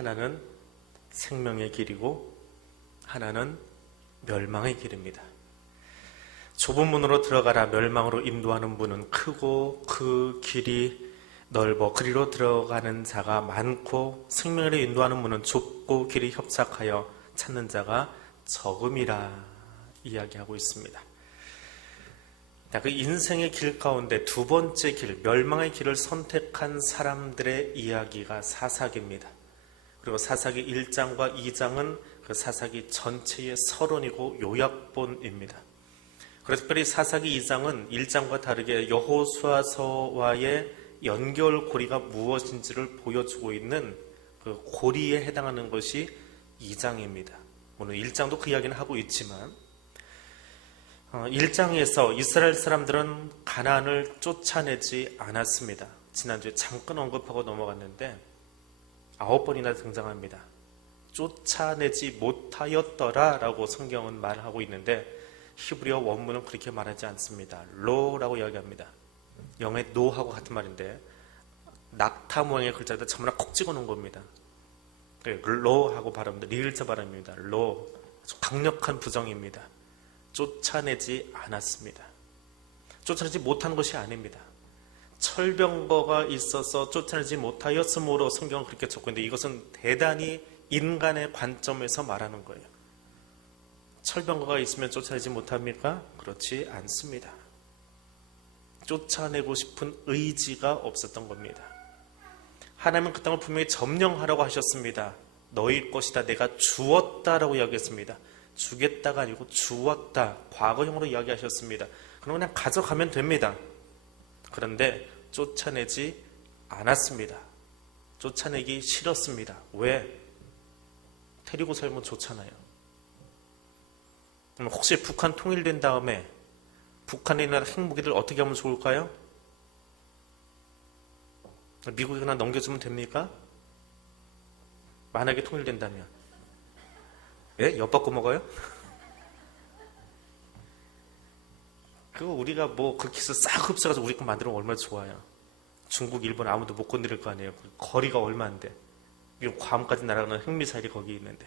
하나는 생명의 길이고 하나는 멸망의 길입니다. 좁은 문으로 들어가라 멸망으로 인도하는 문은 크고 그 길이 넓어 그리로 들어가는 자가 많고 생명으로 인도하는 문은 좁고 길이 협착하여 찾는 자가 적음이라 이야기하고 있습니다. 그 인생의 길 가운데 두 번째 길, 멸망의 길을 선택한 사람들의 이야기가 사사기입니다. 그리고 사사기 1장과 2장은 그 사사기 전체의 서론이고 요약본입니다. 그래서 특별히 사사기 2장은 1장과 다르게 여호수아서와의 연결고리가 무엇인지를 보여주고 있는 그 고리에 해당하는 것이 2장입니다. 오늘 1장도 그 이야기는 하고 있지만 1장에서 이스라엘 사람들은 가나안을 쫓아내지 않았습니다. 지난주에 잠깐 언급하고 넘어갔는데 9번이나 등장합니다. 쫓아내지 못하였더라 라고 성경은 말하고 있는데 히브리어 원문은 그렇게 말하지 않습니다. 로라고 이야기합니다. 영어의 노하고 같은 말인데 낙타 모양의 글자에다 전부 다 콕 찍어놓은 겁니다. 로하고 발음입니다. 리을자 발음입니다. 로, 강력한 부정입니다. 쫓아내지 않았습니다. 쫓아내지 못한 것이 아닙니다. 철병거가 있어서 쫓아내지 못하였으므로 성경은 그렇게 적고 있는데 이것은 대단히 인간의 관점에서 말하는 거예요. 철병거가 있으면 쫓아내지 못합니까? 그렇지 않습니다. 쫓아내고 싶은 의지가 없었던 겁니다. 하나님은 그 땅을 분명히 점령하라고 하셨습니다. 너희 것이다 내가 주었다라고 이야기했습니다. 주겠다가 아니고 주었다 과거형으로 이야기하셨습니다. 그럼 그냥 가져가면 됩니다. 그런데 쫓아내지 않았습니다. 쫓아내기 싫었습니다. 왜? 데리고 살면 좋잖아요. 그럼 혹시 북한 통일된 다음에 북한에 있는 핵무기들 어떻게 하면 좋을까요? 미국이 그냥 넘겨주면 됩니까? 만약에 통일된다면 예? 엿받고 먹어요? 그거 우리가 뭐 그 기술 싹 흡수해서 우리 거 만들면 얼마나 좋아요. 중국, 일본 아무도 못 건드릴 거 아니에요. 거리가 얼마인데 괌까지 날아가는 핵미사일이 거기 있는데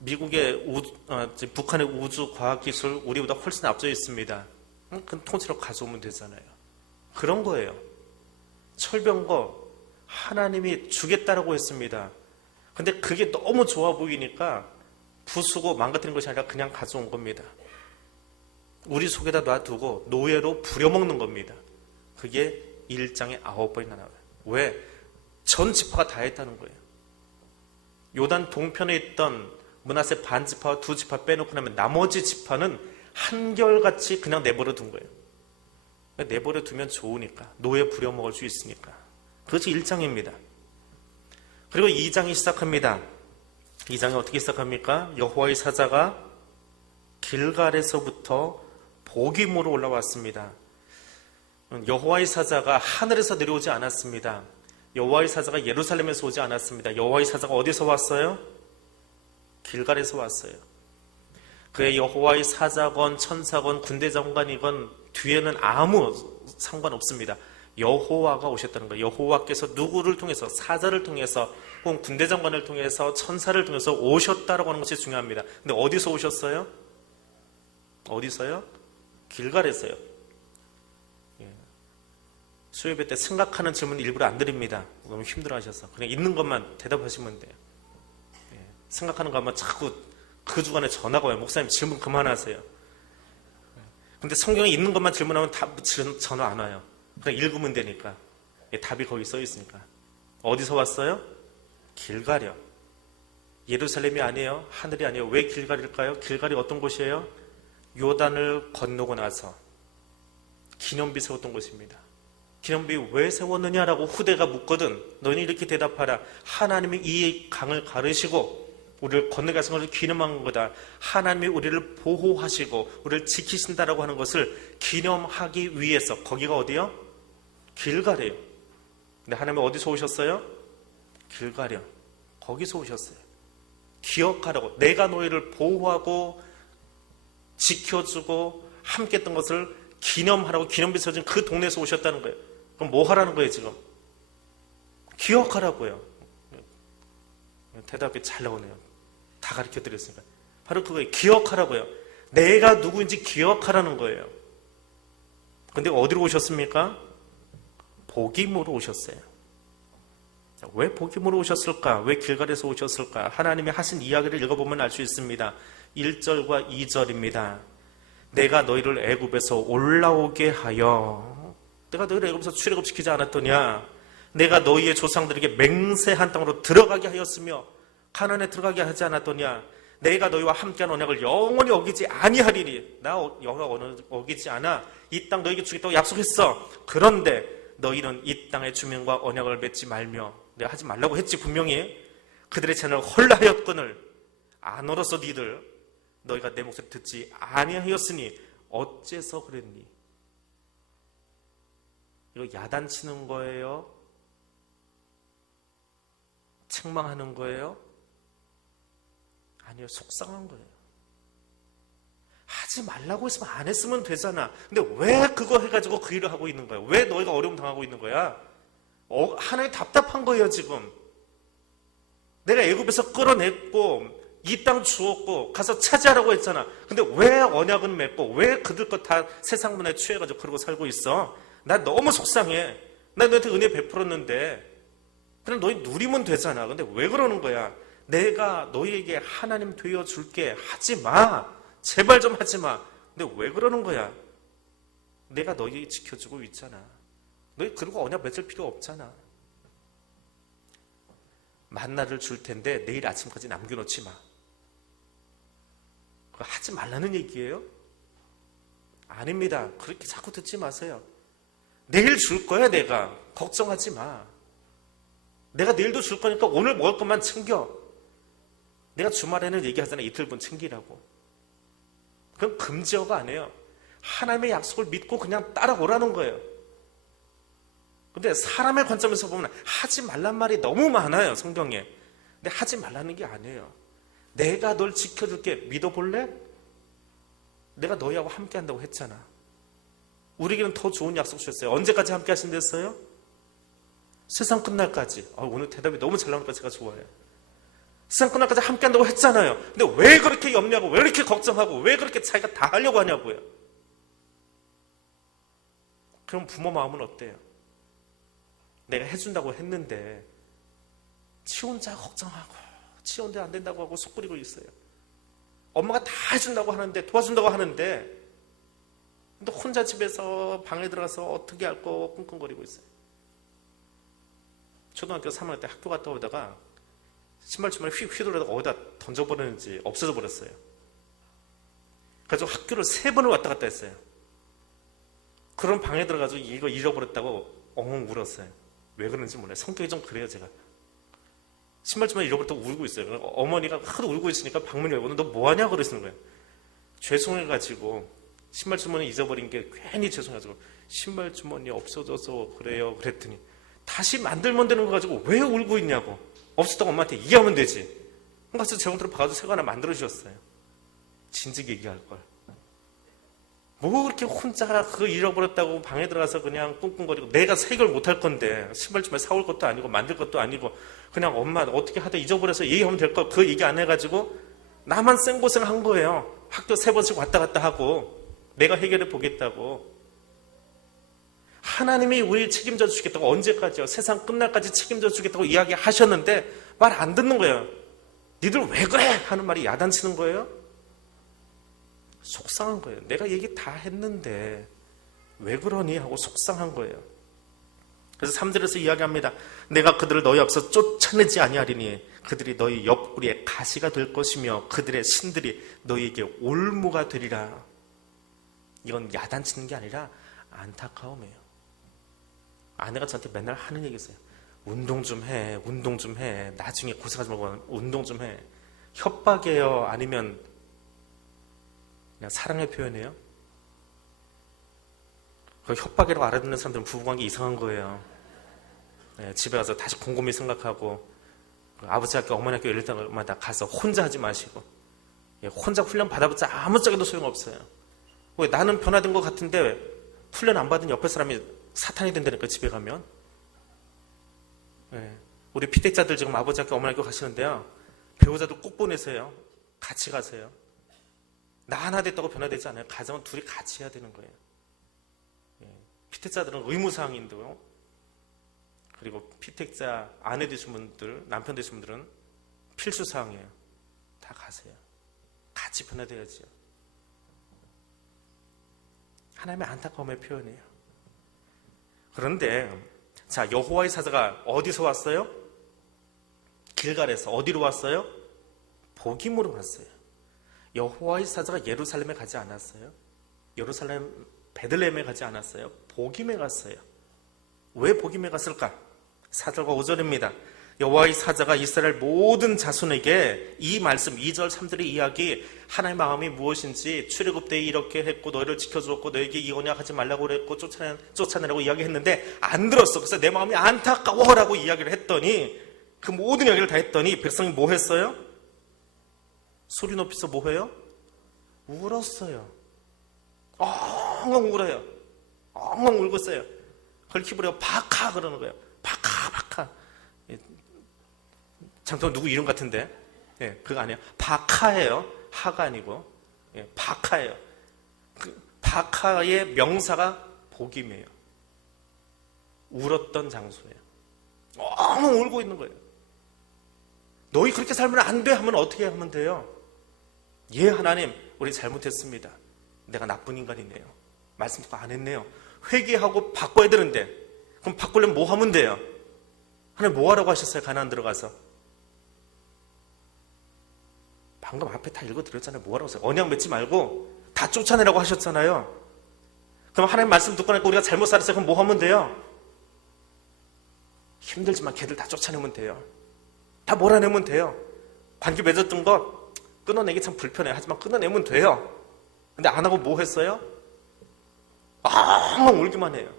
미국의 북한의 우주 과학기술 우리보다 훨씬 앞서 있습니다. 그건 통째로 가져오면 되잖아요. 그런 거예요. 철병거 하나님이 주겠다라고 했습니다. 근데 그게 너무 좋아 보이니까 부수고 망가뜨린 것이 아니라 그냥 가져온 겁니다. 우리 속에다 놔두고 노예로 부려먹는 겁니다. 그게 1장에 9번이나 나와요. 왜? 전 지파가 다 했다는 거예요. 요단 동편에 있던 므낫세 반지파와 두 지파 빼놓고 나면 나머지 지파는 한결같이 그냥 내버려 둔 거예요. 내버려 두면 좋으니까 노예 부려먹을 수 있으니까. 그것이 1장입니다. 그리고 2장이 시작합니다. 2장이 어떻게 시작합니까? 여호와의 사자가 길갈에서부터 보기모로 올라왔습니다. 여호와의 사자가 하늘에서 내려오지 않았습니다. 여호와의 사자가 예루살렘에서 오지 않았습니다. 여호와의 사자가 어디서 왔어요? 길갈에서 왔어요. 그의 여호와의 사자건 천사건 군대 장관이건 뒤에는 아무 상관없습니다. 여호와가 오셨다는 거예요. 여호와께서 누구를 통해서 사자를 통해서 혹은 군대 장관을 통해서 천사를 통해서 오셨다라고 하는 것이 중요합니다. 근데 어디서 오셨어요? 어디서요? 길갈에서요. 수요예배 때 생각하는 질문 일부러 안 드립니다. 너무 힘들어하셔서 그냥 있는 것만 대답하시면 돼요. 생각하는 거 하면 자꾸 그 주간에 전화가 와요. 목사님 질문 그만하세요. 근데 성경에 있는 것만 질문하면 전화 안 와요. 그냥 읽으면 되니까. 답이 거기 써 있으니까. 어디서 왔어요? 길갈이요. 예루살렘이 아니에요. 하늘이 아니에요. 왜 길갈일까요? 길갈이 어떤 곳이에요? 요단을 건너고 나서 기념비 세웠던 곳입니다. 기념비 왜 세웠느냐라고 후대가 묻거든 너희는 이렇게 대답하라. 하나님이 이 강을 가르시고 우리를 건너게 하신 것을 기념한 거다. 하나님이 우리를 보호하시고 우리를 지키신다라고 하는 것을 기념하기 위해서. 거기가 어디요? 길갈이에요. 근데 하나님은 어디서 오셨어요? 길갈이요. 거기서 오셨어요. 기억하라고. 내가 너희를 보호하고 지켜주고 함께 했던 것을 기념하라고 기념비 세워진 그 동네에서 오셨다는 거예요. 그럼 뭐 하라는 거예요 지금? 기억하라고요. 대답이 잘 나오네요. 다 가르쳐 드렸으니까. 바로 그거예요. 기억하라고요. 내가 누구인지 기억하라는 거예요. 근데 어디로 오셨습니까? 복임으로 오셨어요. 왜 복임으로 오셨을까? 왜 길갈에서 오셨을까? 하나님이 하신 이야기를 읽어보면 알 수 있습니다. 1절과 2절입니다. 내가 너희를 애굽에서 올라오게 하여, 내가 너희를 애굽에서 출애굽시키지 않았더냐? 내가 너희의 조상들에게 맹세한 땅으로 들어가게 하였으며 가나안에 들어가게 하지 않았더냐? 내가 너희와 함께한 언약을 영원히 어기지 아니하리니, 나 여호와 어기지 않아. 이 땅 너희에게 주겠다고 약속했어. 그런데 너희는 이 땅의 주민과 언약을 맺지 말며, 내가 하지 말라고 했지 분명히. 그들의 채널을 헐라하였거늘 안으로서 니들 너희가 내 목소리 듣지 아니하였으니 어째서 그랬니? 이거 야단치는 거예요? 책망하는 거예요? 아니요, 속상한 거예요. 하지 말라고 했으면 안 했으면 되잖아. 근데 왜 그거 해가지고 그 일을 하고 있는 거야? 왜 너희가 어려움 당하고 있는 거야? 하나님 답답한 거예요, 지금. 내가 애굽에서 끌어냈고 이 땅 주었고 가서 차지하라고 했잖아. 근데 왜 언약은 맺고 왜 그들 것 다 세상 문화에 취해가지고 그러고 살고 있어? 나 너무 속상해. 나 너한테 은혜 베풀었는데 그럼 너희 누리면 되잖아. 근데 왜 그러는 거야? 내가 너희에게 하나님 되어줄게. 하지 마. 제발 좀 하지 마. 근데 왜 그러는 거야? 내가 너희 지켜주고 있잖아. 너희 그리고 언약 맺을 필요 없잖아. 만나를 줄 텐데 내일 아침까지 남겨놓지 마. 그거 하지 말라는 얘기예요? 아닙니다. 그렇게 자꾸 듣지 마세요. 내일 줄 거야 내가. 걱정하지 마. 내가 내일도 줄 거니까 오늘 먹을 것만 챙겨. 내가 주말에는 얘기하잖아. 이틀분 챙기라고. 그건 금지어가 아니에요. 하나님의 약속을 믿고 그냥 따라오라는 거예요. 근데 사람의 관점에서 보면 하지 말란 말이 너무 많아요, 성경에. 근데 하지 말라는 게 아니에요. 내가 널 지켜줄게. 믿어볼래? 내가 너희하고 함께 한다고 했잖아. 우리에게는 더 좋은 약속 주셨어요. 언제까지 함께 하신댔어요? 세상 끝날까지. 오늘 대답이 너무 잘 나오니까 제가 좋아해요. 세상 끝날까지 함께 한다고 했잖아요. 근데 왜 그렇게 염려하고 왜 그렇게 걱정하고 왜 그렇게 자기가 다 하려고 하냐고요. 그럼 부모 마음은 어때요? 내가 해준다고 했는데 지 혼자 걱정하고 지 혼자 안 된다고 하고 속 끓이고 있어요. 엄마가 다 해준다고 하는데 도와준다고 하는데 근데 혼자 집에서 방에 들어가서 어떻게 할 거 끙끙거리고 있어요. 초등학교 3학년 때 학교 갔다 오다가 신발 주머니에 휘둘러다가 어디다 던져버렸는지 없어져 버렸어요. 그래서 학교를 3번을 왔다 갔다 했어요. 그런 방에 들어가서 이거 잃어버렸다고 엉엉 울었어요. 왜 그런지 몰라요. 성격이 좀 그래요, 제가. 신발 주머니 잃어버렸다고 울고 있어요. 어머니가 하도 울고 있으니까 방문 열고 너 뭐하냐 그러시는 거예요. 죄송해가지고 신발 주머니 잊어버린 게 괜히 죄송해가지고 신발 주머니 없어져서 그래요. 그랬더니 다시 만들면 되는 거 가지고 왜 울고 있냐고. 없었다고 엄마한테 이해하면 되지. 그래서 재봉틀을 봐가지고 새 거 하나 만들어 주셨어요. 진즉 얘기할 걸. 뭐 그렇게 혼자 그거 잃어버렸다고 방에 들어가서 그냥 꿍꿍거리고 내가 해결 못할 건데 신발 주머니 사올 것도 아니고 만들 것도 아니고 그냥 엄마 어떻게 하다 잊어버려서 얘기하면 될 거 그 얘기 안 해가지고 나만 생고생 한 거예요. 학교 3번씩 왔다 갔다 하고 내가 해결해 보겠다고. 하나님이 우리 책임져 주겠다고 언제까지요? 세상 끝날까지 책임져 주겠다고 이야기하셨는데 말 안 듣는 거예요. 니들 왜 그래? 하는 말이 야단치는 거예요. 속상한 거예요. 내가 얘기 다 했는데 왜 그러니? 하고 속상한 거예요. 그래서 3절에서 이야기합니다. 내가 그들을 너희 앞에서 쫓아내지 아니하리니 그들이 너희 옆구리에 가시가 될 것이며 그들의 신들이 너희에게 올무가 되리라. 이건 야단치는 게 아니라 안타까움이에요. 아내가 저한테 맨날 하는 얘기 있어요. 운동 좀 해. 운동 좀 해. 나중에 고생하지 말고 운동 좀 해. 협박이에요? 아니면 그냥 사랑의 표현이에요? 그 협박이라고 알아듣는 사람들은 부부관계 이상한 거예요. 네, 집에 가서 다시 곰곰이 생각하고 아버지 학교, 어머니 학교 이럴 때마다 가서 혼자 하지 마시고 혼자 훈련 받아봤자 아무짝에도 소용없어요. 왜 나는 변화된 것 같은데 훈련 안 받은 옆에 사람이 사탄이 된다니까 집에 가면. 네. 우리 피택자들 지금 아버지 학교, 어머니 학교 가시는데요. 배우자도 꼭 보내세요. 같이 가세요. 나 하나 됐다고 변화되지 않아요. 가정은 둘이 같이 해야 되는 거예요. 피택자들은 의무사항인데요. 그리고 피택자 아내 되신 분들, 남편 되신 분들은 필수사항이에요. 다 가세요. 같이 변화돼야지요. 하나님의 안타까움의 표현이에요. 그런데 자, 여호와의 사자가 어디서 왔어요? 길갈에서. 어디로 왔어요? 복임으로 왔어요. 여호와의 사자가 예루살렘에 가지 않았어요. 예루살렘 베들레헴에 가지 않았어요. 복임에 갔어요. 왜 복임에 갔을까? 4절과 5절입니다. 여호와의 사자가 이스라엘 모든 자손에게 이 말씀 2절 3절의 이야기, 하나님의 마음이 무엇인지, 출애굽 때 이렇게 했고 너희를 지켜주었고 너에게 이 언약하지 말라고 그랬고 쫓아내라고 이야기했는데 안 들었어. 그래서 내 마음이 안타까워라고 이야기를 했더니, 그 모든 이야기를 다 했더니 백성이 뭐 했어요? 소리 높이서 뭐 해요? 울었어요. 엉엉 울어요. 엉엉 울고 있어요. 그걸 히브리어 바카 그러는 거예요. 바카. 잠깐 누구 이름 같은데? 그거 아니에요. 바카예요. 하가 아니고. 바카예요. 그 바카의 명사가 복임이에요. 울었던 장소예요. 엉엉 울고 있는 거예요. 너희 그렇게 살면 안 돼 하면 어떻게 하면 돼요? 예, 하나님, 우리 잘못했습니다. 내가 나쁜 인간이네요. 말씀 듣고 안 했네요. 회개하고 바꿔야 되는데, 그럼 바꾸려면 뭐 하면 돼요? 하나님 뭐 하라고 하셨어요? 가나안 들어가서. 방금 앞에 다 읽어드렸잖아요. 뭐 하라고 하셨어요? 언약 맺지 말고 다 쫓아내라고 하셨잖아요. 그럼 하나님 말씀 듣고 나니까 우리가 잘못 살았어요. 그럼 뭐 하면 돼요? 힘들지만 걔들 다 쫓아내면 돼요. 다 몰아내면 돼요. 관계 맺었던 거 끊어내기 참 불편해요. 하지만 끊어내면 돼요. 근데 안 하고 뭐 했어요? 엉엉 울기만 해요.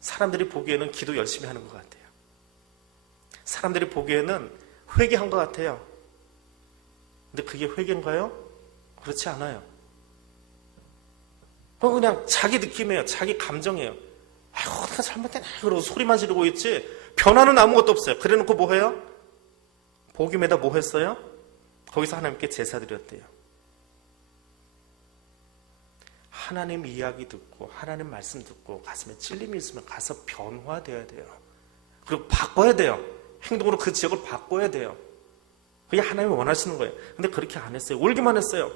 사람들이 보기에는 기도 열심히 하는 것 같아요. 사람들이 보기에는 회개한 것 같아요. 근데 그게 회개인가요? 그렇지 않아요. 그냥 자기 느낌이에요. 자기 감정이에요. 아이고, 내가 잘못했네. 그러고 소리만 지르고 있지 변화는 아무것도 없어요. 그래 놓고 뭐 해요? 복임에다 뭐 했어요? 거기서 하나님께 제사 드렸대요. 하나님 이야기 듣고 하나님 말씀 듣고 가슴에 찔림이 있으면 가서 변화되어야 돼요. 그리고 바꿔야 돼요. 행동으로 그 지역을 바꿔야 돼요. 그게 하나님이 원하시는 거예요. 근데 그렇게 안 했어요. 울기만 했어요.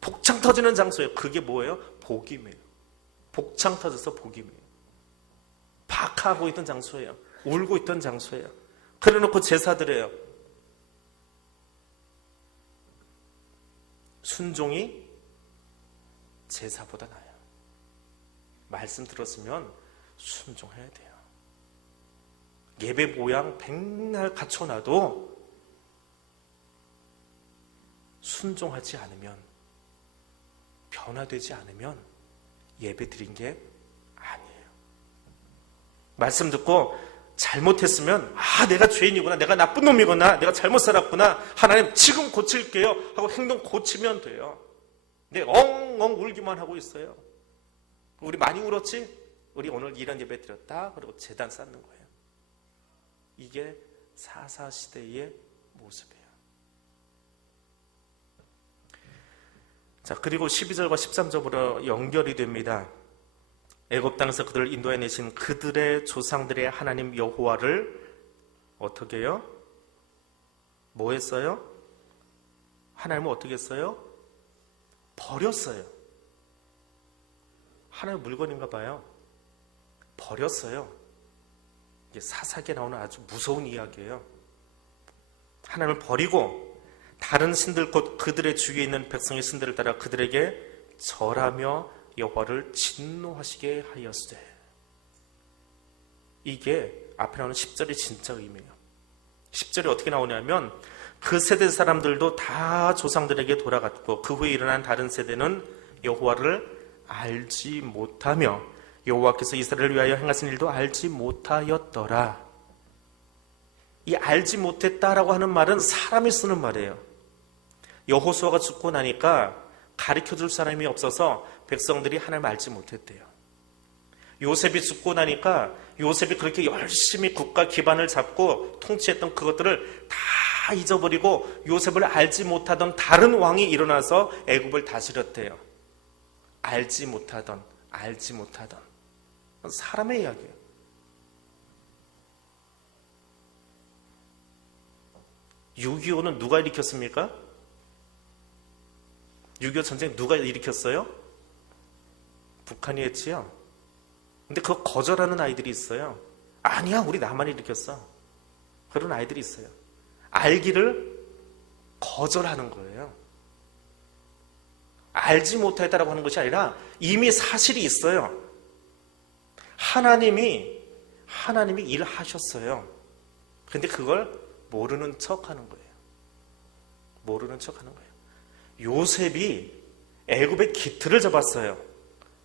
복창 터지는 장소예요. 그게 뭐예요? 복임이에요. 복창 터져서 복임이에요. 박하고 있던 장소예요. 울고 있던 장소예요. 그래 놓고 제사 드려요. 순종이 제사보다 나아요. 말씀 들었으면 순종해야 돼요. 예배 모양 백날 갖춰놔도 순종하지 않으면, 변화되지 않으면 예배 드린 게 아니에요. 말씀 듣고 잘못했으면 내가 죄인이구나, 내가 나쁜 놈이구나, 내가 잘못 살았구나, 하나님 지금 고칠게요 하고 행동 고치면 돼요. 근데 엉엉 울기만 하고 있어요. 우리 많이 울었지? 우리 오늘 이런 예배 드렸다 그리고 제단 쌓는 거예요. 이게 사사시대의 모습이에요. 자, 그리고 12절과 13절으로 연결이 됩니다. 애굽 땅에서 그들을 인도해내신 그들의 조상들의 하나님 여호와를 어떻게 해요? 뭐 했어요? 하나님은 어떻게 했어요? 버렸어요. 하나님의 물건인가 봐요. 버렸어요. 이게 사사기에 나오는 아주 무서운 이야기예요. 하나님을 버리고 다른 신들, 곧 그들의 주위에 있는 백성의 신들을 따라 그들에게 절하며 여호와를 진노하시게 하였으되. 이게 앞에 나오는 10절이 진짜 의미예요. 10절이 어떻게 나오냐면 그 세대 사람들도 다 조상들에게 돌아갔고 그 후에 일어난 다른 세대는 여호와를 알지 못하며 여호와께서 이스라엘을 위하여 행하신 일도 알지 못하였더라. 이 알지 못했다라고 하는 말은 사람이 쓰는 말이에요. 여호수아가 죽고 나니까 가르쳐줄 사람이 없어서 백성들이 하나님을 알지 못했대요. 요셉이 죽고 나니까 요셉이 그렇게 열심히 국가 기반을 잡고 통치했던 그것들을 다 잊어버리고 요셉을 알지 못하던 다른 왕이 일어나서 애굽을 다스렸대요. 알지 못하던 사람의 이야기예요. (6.25는) 누가 일으켰습니까? 6.25 전쟁 누가 일으켰어요? 북한이 했지요. 근데 그거 거절하는 아이들이 있어요. 아니야, 우리 나만 일으켰어. 그런 아이들이 있어요. 알기를 거절하는 거예요. 알지 못했다라고 하는 것이 아니라 이미 사실이 있어요. 하나님이 일하셨어요. 근데 그걸 모르는 척 하는 거예요. 모르는 척 하는 거예요. 요셉이 애굽의 기틀을 잡았어요.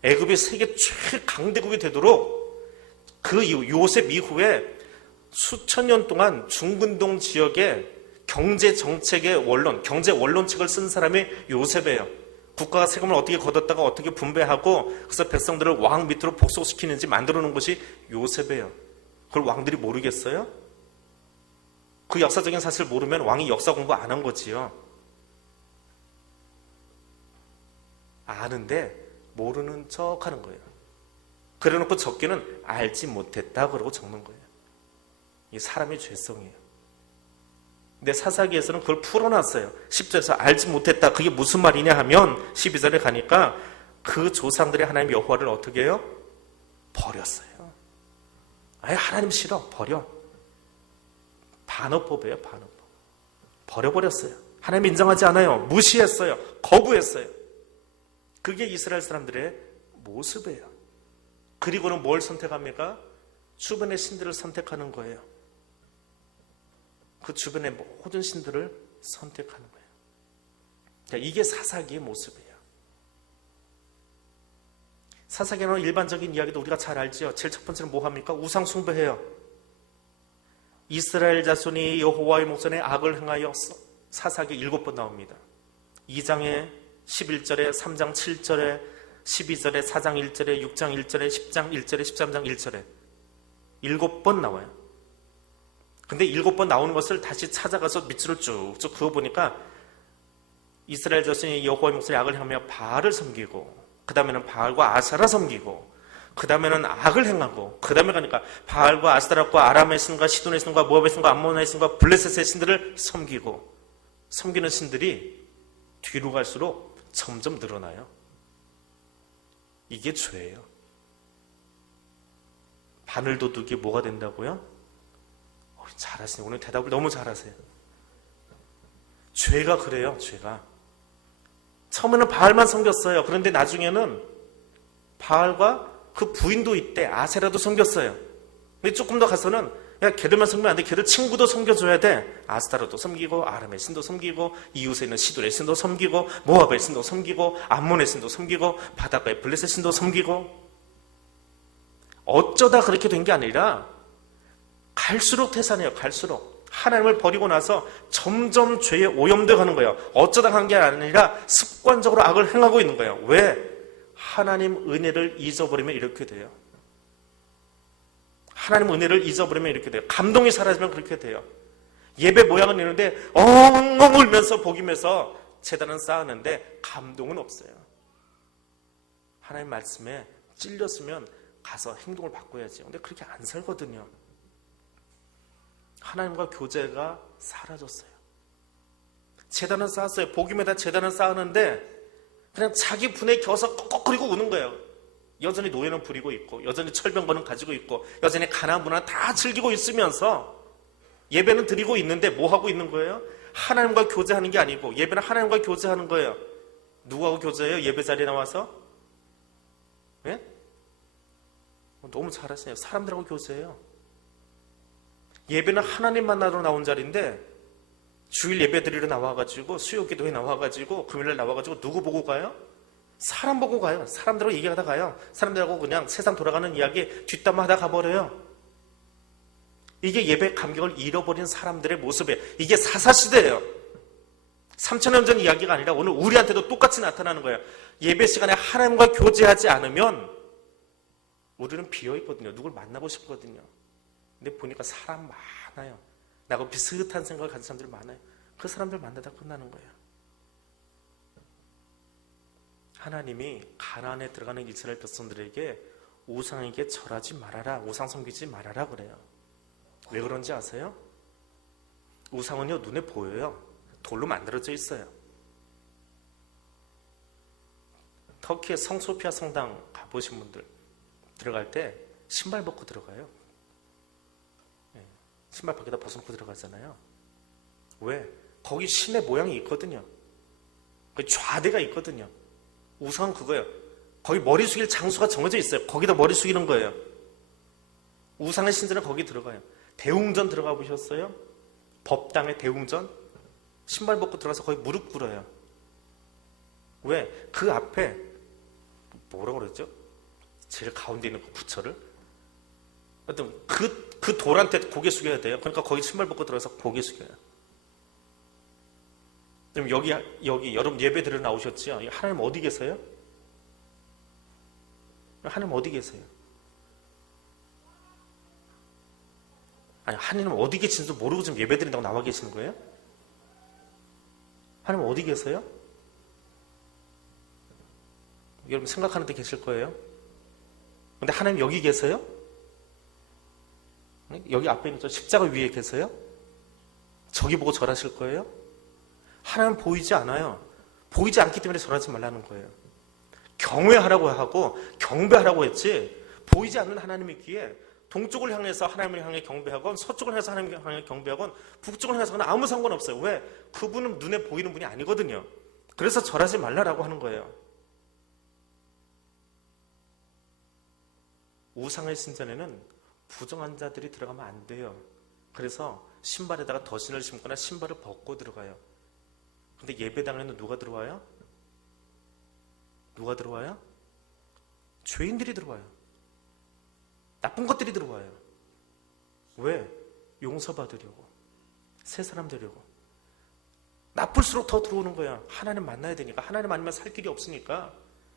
애굽이 세계 최강대국이 되도록 그 이후 요셉 이후에 수천 년 동안 중근동 지역의 경제 정책의 원론, 경제 원론책을 쓴 사람이 요셉이에요. 국가가 세금을 어떻게 걷었다가 어떻게 분배하고 그래서 백성들을 왕 밑으로 복속시키는지 만들어 놓은 것이 요셉이에요. 그걸 왕들이 모르겠어요? 그 역사적인 사실을 모르면 왕이 역사 공부 안 한 거지요. 아는데 모르는 척 하는 거예요. 그래놓고 적기는 알지 못했다 그러고 적는 거예요. 이 사람의 죄성이에요. 근데 사사기에서는 그걸 풀어놨어요. 10절에서 알지 못했다. 그게 무슨 말이냐 하면 12절에 가니까 그 조상들의 하나님 여호와를 어떻게 해요? 버렸어요. 아예 하나님 싫어. 버려. 반어법이에요. 반어법. 버려버렸어요. 하나님 인정하지 않아요. 무시했어요. 거부했어요. 그게 이스라엘 사람들의 모습이에요. 그리고는 뭘 선택합니까? 주변의 신들을 선택하는 거예요. 그 주변의 모든 신들을 선택하는 거예요. 이게 사사기의 모습이에요. 사사기는 일반적인 이야기도 우리가 잘 알지요. 제일 첫 번째는 뭐 합니까? 우상 숭배해요. 이스라엘 자손이 여호와의 목전에 악을 행하여 사사기 7번 나옵니다. 2장에 11절에 3장 7절에 12절에 4장 1절에 6장 1절에 10장 1절에 13장 1절에 7번 나와요. 근데 7번 나오는 것을 다시 찾아가서 밑줄을 쭉쭉 그어보니까 이스라엘 자손이 여호와의 목소리에 악을 행하며 바알을 섬기고 그 다음에는 바알과 아사라 섬기고 그 다음에는 악을 행하고 그 다음에 가니까 바알과 아스타락과 아람의 신과 시돈의 신과 모압의 신과 암몬의 신과 블레셋의 신들을 섬기고 섬기는 신들이 뒤로 갈수록 점점 늘어나요. 이게 죄예요. 바늘도둑이 뭐가 된다고요? 잘하시네. 오늘 대답을 너무 잘하세요. 죄가 그래요. 죄가 처음에는 바알만 섬겼어요. 그런데 나중에는 바알과 그 부인도 있대. 아세라도 섬겼어요. 근데 조금 더 가서는 야, 걔들만 섬기면 안 돼. 걔들 친구도 섬겨줘야 돼. 아스타로도 섬기고 아람의 신도 섬기고 이웃에 있는 시돈의 신도 섬기고 모압의 신도 섬기고 암몬의 신도 섬기고 바닷가의 블레셋 신도 섬기고 어쩌다 그렇게 된 게 아니라 갈수록 태산해요. 갈수록 하나님을 버리고 나서 점점 죄에 오염되어 가는 거예요. 어쩌다 간 게 아니라 습관적으로 악을 행하고 있는 거예요. 왜? 하나님 은혜를 잊어버리면 이렇게 돼요. 하나님 은혜를 잊어버리면 이렇게 돼요. 감동이 사라지면 그렇게 돼요. 예배 모양은 있는데 엉엉 울면서 복이면서 제단은 쌓았는데 감동은 없어요. 하나님 말씀에 찔렸으면 가서 행동을 바꿔야지. 근데 그렇게 안 살거든요. 하나님과 교제가 사라졌어요. 제단은 쌓았어요. 복음에다 제단은 쌓았는데 그냥 자기 분에 겨서 꺽꺽거리고 우는 거예요. 여전히 노예는 부리고 있고 여전히 철병거는 가지고 있고 여전히 가나안 문화 다 즐기고 있으면서 예배는 드리고 있는데 뭐 하고 있는 거예요? 하나님과 교제하는 게 아니고 예배는 하나님과 교제하는 거예요. 누구하고 교제해요? 예배 자리에 나와서? 예? 너무 잘하시네요. 사람들하고 교제해요. 예배는 하나님 만나러 나온 자리인데 주일 예배 드리러 나와가지고 수요기도에 나와가지고 금요일날 나와가지고 누구 보고 가요? 사람 보고 가요. 사람들하고 얘기하다 가요. 사람들하고 그냥 세상 돌아가는 이야기 뒷담화하다 가버려요. 이게 예배 감격을 잃어버린 사람들의 모습이에요. 이게 사사시대예요. 3000년 전 이야기가 아니라 오늘 우리한테도 똑같이 나타나는 거예요. 예배 시간에 하나님과 교제하지 않으면 우리는 비어있거든요. 누굴 만나고 싶거든요. 근데 보니까 사람 많아요. 나하고 비슷한 생각을 가진 사람들 많아요. 그 사람들 만나다 끝나는 거예요. 하나님이 가나안에 들어가는 이스라엘 백성들에게 우상에게 절하지 말아라, 우상 섬기지 말아라 그래요. 왜 그런지 아세요? 우상은요, 눈에 보여요. 돌로 만들어져 있어요. 터키의 성소피아 성당 가보신 분들 들어갈 때 신발 벗고 들어가요. 신발 밖에다 벗어놓고 들어가잖아요. 왜? 거기 신의 모양이 있거든요. 거기 좌대가 있거든요. 우상은 그거예요. 거기 머리 숙일 장소가 정해져 있어요. 거기다 머리 숙이는 거예요. 우상의 신전은 거기 들어가요. 대웅전 들어가 보셨어요? 법당의 대웅전? 신발 벗고 들어가서 거기 무릎 꿇어요. 왜? 그 앞에 뭐라고 그랬죠? 제일 가운데 있는 그 부처를 어떤 그 돌한테 고개 숙여야 돼요. 그러니까 거기 신발 벗고 들어가서 고개 숙여요. 그럼 여기 여러분 예배 드리러 나오셨죠? 하나님 어디 계세요? 하나님 어디 계세요? 아니, 하나님 어디 계신지도 모르고 지금 예배 드린다고 나와 계시는 거예요? 하나님 어디 계세요? 여러분 생각하는 데 계실 거예요. 근데 하나님 여기 계세요? 여기 앞에 있는 저 십자가 위에 계세요? 저기 보고 절하실 거예요? 하나님 보이지 않아요. 보이지 않기 때문에 절하지 말라는 거예요. 경외하라고 하고 경배하라고 했지, 보이지 않는 하나님 있기에 동쪽을 향해서 하나님을 향해 경배하건 서쪽을 향해서 하나님을 향해 경배하건 북쪽을 향해서는 아무 상관없어요. 왜? 그분은 눈에 보이는 분이 아니거든요. 그래서 절하지 말라라고 하는 거예요. 우상의 신전에는 부정한 자들이 들어가면 안 돼요. 그래서 신발에다가 덧신을 신거나 신발을 벗고 들어가요. 근데 예배당에는 누가 들어와요? 누가 들어와요? 죄인들이 들어와요. 나쁜 것들이 들어와요. 왜? 용서받으려고, 새 사람 되려고. 나쁠수록 더 들어오는 거야. 하나님 만나야 되니까. 하나님 아니면 살 길이 없으니까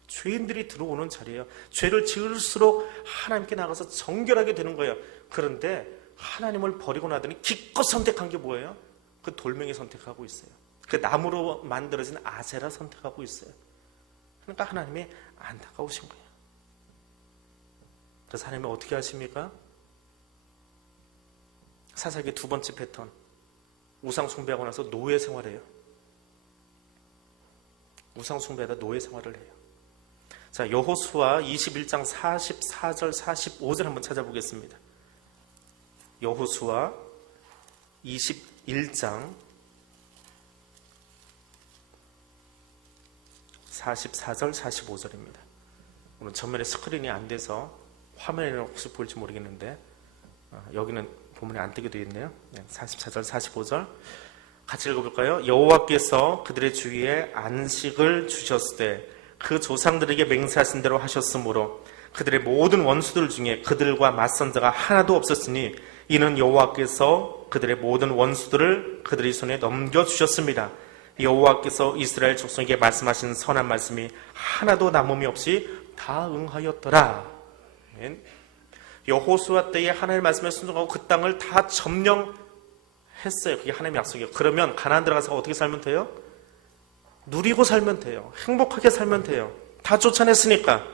죄인들이 들어오는 자리예요. 죄를 지을수록 하나님께 나가서 정결하게 되는 거예요. 그런데 하나님을 버리고 나더니 기껏 선택한 게 뭐예요? 그 돌멩이 선택하고 있어요. 그 나무로 만들어진 아세라 선택하고 있어요. 그러니까 하나님이 안타까우신 거예요. 그래서 하나님이 어떻게 하십니까? 사사기의 두 번째 패턴, 우상 숭배하고 나서 노예 생활해요. 우상 숭배하다 노예 생활을 해요. 자, 여호수아 21장 44절 45절 한번 찾아보겠습니다. 여호수아 21장 44절 45절입니다. 오늘 전면에 스크린이 안 돼서 화면에는 혹시 보일지 모르겠는데 여기는 본문에 안 뜨게 되어 있네요. 44절 45절 같이 읽어볼까요? 여호와께서 그들의 주위에 안식을 주셨을 때 그 조상들에게 맹세하신 대로 하셨으므로 그들의 모든 원수들 중에 그들과 맞선 자가 하나도 없었으니 이는 여호와께서 그들의 모든 원수들을 그들의 손에 넘겨주셨습니다. 여호와께서 이스라엘 족속에게 말씀하신 선한 말씀이 하나도 남음이 없이 다 응하였더라. 여호수아 때에 하나님의 말씀에 순종하고 그 땅을 다 점령했어요. 그게 하나님의 약속이에요. 그러면 가나안 들어가서 어떻게 살면 돼요? 누리고 살면 돼요. 행복하게 살면 돼요. 다 쫓아냈으니까.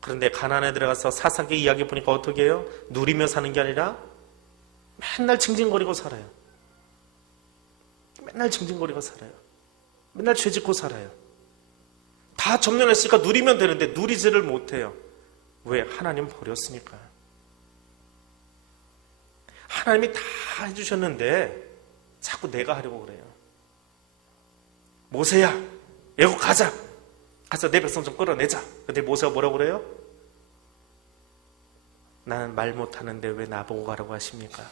그런데 가나안에 들어가서 사사기 이야기 보니까 어떻게 해요? 누리며 사는 게 아니라 맨날 징징거리고 살아요. 맨날 징징거리고 살아요. 맨날 죄짓고 살아요. 다 점령했으니까 누리면 되는데 누리지를 못해요. 왜? 하나님 버렸으니까. 하나님이 다 해주셨는데 자꾸 내가 하려고 그래요. 모세야, 애국 가자 내 백성 좀 끌어내자. 근데 모세가 뭐라고 그래요? 나는 말 못하는데 왜 나보고 가라고 하십니까?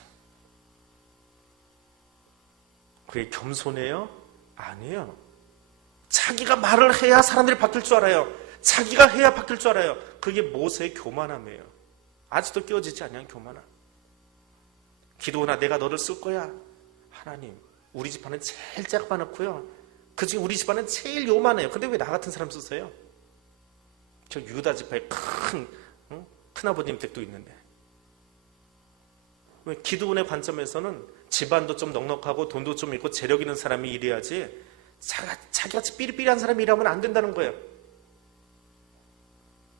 그게 겸손해요? 아니에요. 자기가 말을 해야 사람들이 바뀔 줄 알아요. 자기가 해야 바뀔 줄 알아요. 그게 모세의 교만함이에요. 아직도 깨어지지 않는 교만함. 기도나 내가 너를 쓸 거야. 하나님, 우리 집안은 제일 작아놓고요. 그중에 우리 집안은 제일 요만해요. 근데 왜 나 같은 사람 쓰세요? 저 유다 지파의 큰 큰아버님 댁도 있는데. 왜? 기드온의 관점에서는 집안도 좀 넉넉하고 돈도 좀 있고 재력 있는 사람이 일해야지 자기같이 삐리삐리한 사람이 일하면 안 된다는 거예요.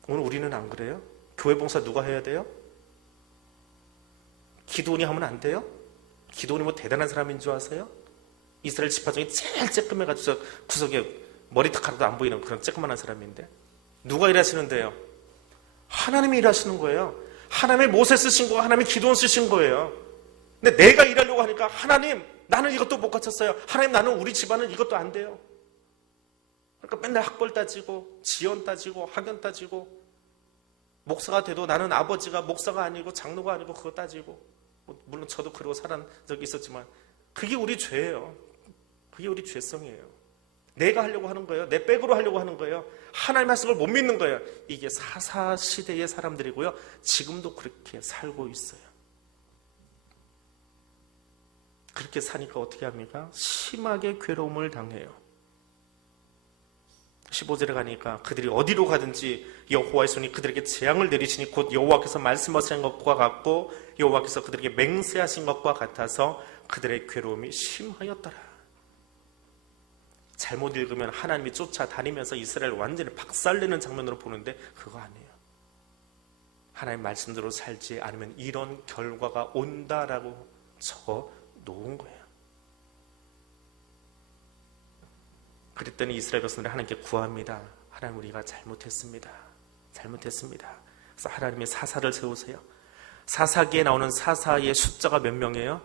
오늘 우리는 안 그래요? 교회 봉사 누가 해야 돼요? 기드온이 하면 안 돼요? 기드온이 뭐 대단한 사람인 줄 아세요? 이스라엘 지파 중에 제일 쬐끔해가지고 구석에 머리탁 하나도 안 보이는 그런 쬐끄만한 사람인데 누가 일하시는데요? 하나님이 일하시는 거예요. 하나님이 모세 쓰신 거고 하나님이 기드온 쓰신 거예요. 근데 내가 일하려고 하니까 하나님 나는 이것도 못 갖췄어요. 하나님 나는 우리 집안은 이것도 안 돼요. 그러니까 맨날 학벌 따지고 지연 따지고 학연 따지고 목사가 돼도 나는 아버지가 목사가 아니고 장로가 아니고 그거 따지고 물론 저도 그러고 살은 적이 있었지만 그게 우리 죄예요. 그게 우리 죄성이에요. 내가 하려고 하는 거예요. 내 백으로 하려고 하는 거예요. 하나님 말씀을 못 믿는 거예요. 이게 사사시대의 사람들이고요. 지금도 그렇게 살고 있어요. 그렇게 사니까 어떻게 합니까? 심하게 괴로움을 당해요. 15절에 가니까 그들이 어디로 가든지 여호와의 손이 그들에게 재앙을 내리시니 곧 여호와께서 말씀하신 것과 같고 여호와께서 그들에게 맹세하신 것과 같아서 그들의 괴로움이 심하였더라. 잘못 읽으면 하나님이 쫓아다니면서 이스라엘을 완전히 박살내는 장면으로 보는데 그거 아니에요. 하나님 말씀대로 살지 않으면 이런 결과가 온다라고 적어 놓은 거예요. 그랬더니 이스라엘 백성들이 하나님께 구합니다. 하나님 우리가 잘못했습니다. 그래서 하나님이 사사를 세우세요. 사사기에 나오는 사사의 숫자가 몇 명이에요?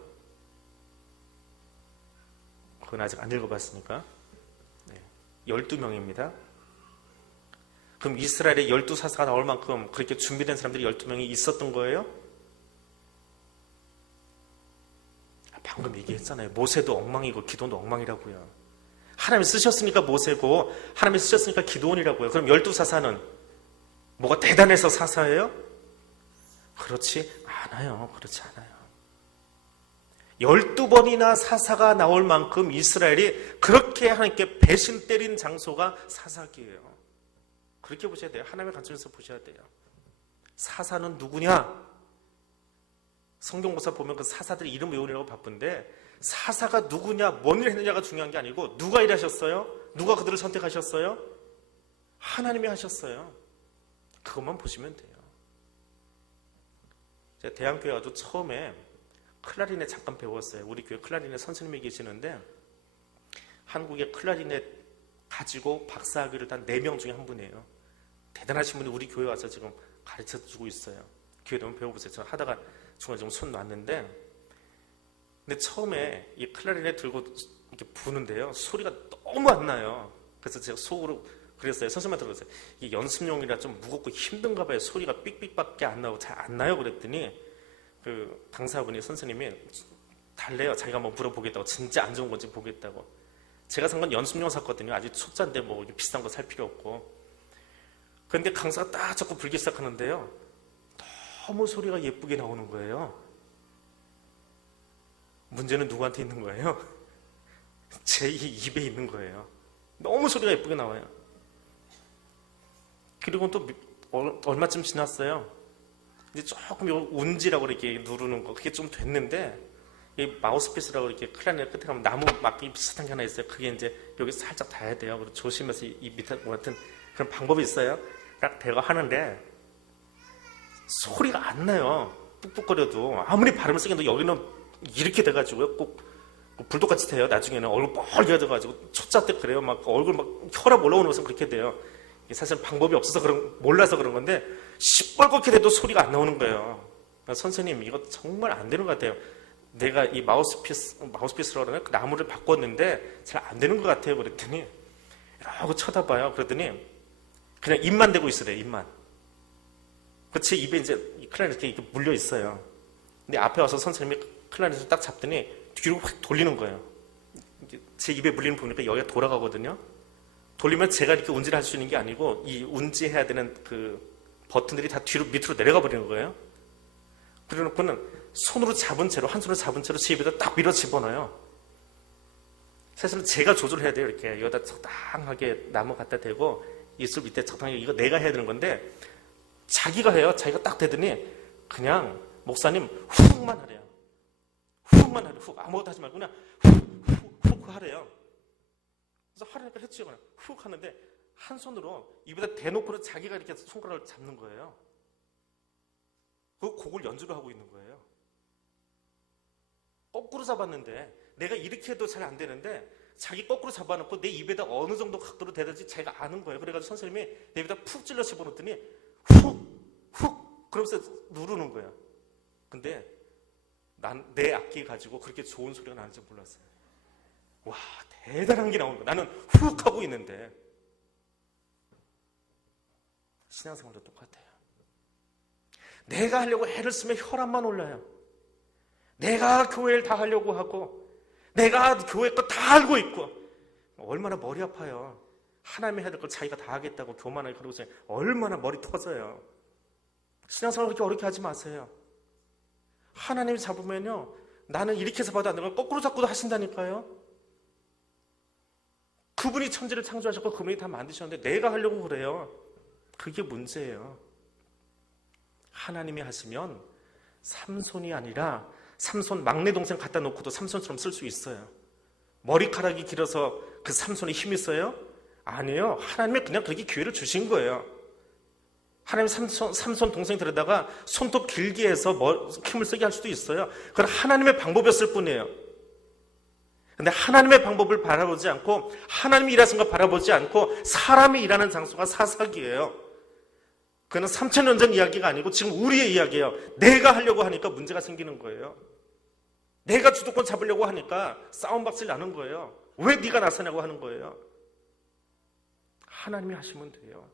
그건 아직 안 읽어봤으니까 12명입니다. 그럼 이스라엘에 12사사가 나올 만큼 그렇게 준비된 사람들이 12명이 있었던 거예요? 방금 얘기했잖아요. 모세도 엉망이고 기도원도 엉망이라고요. 하나님이 쓰셨으니까 모세고 하나님이 쓰셨으니까 기도원이라고요. 그럼 12사사는 뭐가 대단해서 사사예요? 그렇지 않아요. 12번이나 사사가 나올 만큼 이스라엘이 그렇게 하나님께 배신 때린 장소가 사사기예요. 그렇게 보셔야 돼요. 하나님의 관점에서 보셔야 돼요. 사사는 누구냐? 성경보사 보면 그 사사들의 이름 외우느라고 바쁜데 사사가 누구냐, 뭔 일을 했느냐가 중요한 게 아니고 누가 일하셨어요? 누가 그들을 선택하셨어요? 하나님이 하셨어요. 그것만 보시면 돼요. 제가 대한교회 와도 처음에 클라리넷 잠깐 배웠어요. 우리 교회 클라리넷 선생님이 계시는데 한국에 클라리넷 가지고 박사학위를 단 4명 중에 한 분이에요. 대단하신 분이 우리 교회 와서 지금 가르쳐주고 있어요. 교회 한번 배워보세요. 저 하다가 중간에 좀 손 놨는데 근데 처음에 이 클라리넷 들고 이렇게 부는데요. 소리가 너무 안 나요. 그래서 제가 속으로 그랬어요. 선생님한테 그랬어요. 이게 연습용이라 좀 무겁고 힘든가 봐요. 소리가 삑삑밖에 안 나고 잘 안 나요. 그랬더니 그 강사분이 선생님이 달래요. 자기가 한번 물어보겠다고. 진짜 안 좋은 건지 보겠다고. 제가 산 건 연습용 샀거든요. 아주 초짜인데 뭐 비싼 거 살 필요 없고. 그런데 강사가 딱 자꾸 불기 시작하는데요. 너무 소리가 예쁘게 나오는 거예요. 문제는 누구한테 있는 거예요? 제 입에 있는 거예요. 너무 소리가 예쁘게 나와요. 그리고 또 얼마쯤 지났어요. 이제 조금 운지라고 이렇게 누르는 거 그게 좀 됐는데 이 마우스피스라고 이렇게 클라리넷 끝에 가면 나무 막기 비슷한 게 하나 있어요. 그게 이제 여기 살짝 닿아야 돼요. 그리고 조심해서 이 밑에 뭐 같은 그런 방법이 있어요. 딱 대가 하는데 소리가 안 나요. 뚝뚝거려도 아무리 발음을 세게 해도 여기는 이렇게 돼가지고요. 꼭 불독같이 돼요. 나중에는 얼굴 뻘게 돼가지고 초짜 때 그래요. 막 얼굴 막 혈압 올라오는 것은 그렇게 돼요. 사실 방법이 없어서 몰라서 그런 건데 시뻘겋게 돼도 소리가 안 나오는 거예요. 선생님 이거 정말 안 되는 것 같아요. 내가 이 마우스피스라고 그러나 그 나무를 바꿨는데 잘 안 되는 것 같아요. 그랬더니 이러고 쳐다봐요. 그러더니 그냥 입만 대고 있어요. 입만. 제 입에 이제 클라리넷 이렇게 물려 있어요. 근데 앞에 와서 선생님이 클라리넷을 딱 잡더니 뒤로 확 돌리는 거예요. 제 입에 물리는 부분이니까 여기가 돌아가거든요. 돌리면 제가 이렇게 운지를 할 수 있는 게 아니고 이 운지해야 되는 그 버튼들이 다 뒤로 밑으로 내려가 버리는 거예요. 그래놓고는 손으로 잡은 채로 한 손으로 잡은 채로 제 입에다 딱 밀어 집어넣어요. 사실은 제가 조절해야 돼요. 이렇게 여기다 적당하게 나무 갖다 대고 입술 밑에 적당하게 이거 내가 해야 되는 건데 자기가 해요. 자기가 딱 되더니 그냥 목사님 훅만 하래요. 훅만 하래요. 훅. 아무것도 하지 말고 그냥 훅 하래요. 그래서 하려니까 했죠. 그냥 훅 하는데 한 손으로 입에다 대놓고 자기가 이렇게 손가락을 잡는 거예요. 그 곡을 연주를 하고 있는 거예요. 거꾸로 잡았는데 내가 이렇게 해도 잘 안 되는데 자기 거꾸로 잡아놓고 내 입에다 어느 정도 각도로 대든지 자기가 아는 거예요. 그래가지고 선생님이 내 입에다 푹 찔러 집어넣더니 훅 그러면서 누르는 거예요. 근데 내 악기 가지고 그렇게 좋은 소리가 나는지 몰랐어요. 와, 대단한 게 나오는 거야. 나는 훅 하고 있는데. 신앙생활도 똑같아요. 내가 하려고 애를 쓰면 혈압만 올라요. 내가 교회를 다 하려고 하고 내가 교회 거 다 알고 있고 얼마나 머리 아파요. 하나님이 해야 될 걸 자기가 다 하겠다고 교만하게 그러고 있어요. 얼마나 머리 터져요. 신앙생활 그렇게 어렵게 하지 마세요. 하나님이 잡으면요, 나는 이렇게 해서 봐도 안 되는 걸 거꾸로 잡고도 하신다니까요. 그분이 천지를 창조하셨고 그분이 다 만드셨는데 내가 하려고 그래요. 그게 문제예요. 하나님이 하시면 삼손이 아니라 삼손 막내 동생 갖다 놓고도 삼손처럼 쓸 수 있어요. 머리카락이 길어서 그 삼손이 힘이 있어요? 아니에요. 하나님이 그냥 그렇게 기회를 주신 거예요. 하나님 삼손 동생 데려다가 손톱 길게 해서 힘을 쓰게 할 수도 있어요. 그건 하나님의 방법이었을 뿐이에요. 근데 하나님의 방법을 바라보지 않고 하나님이 일하신 거 바라보지 않고 사람이 일하는 장소가 사사기예요. 그는 3000년 전 이야기가 아니고 지금 우리의 이야기예요. 내가 하려고 하니까 문제가 생기는 거예요. 내가 주도권 잡으려고 하니까 싸움박질 나는 거예요. 왜 네가 나서냐고 하는 거예요. 하나님이 하시면 돼요.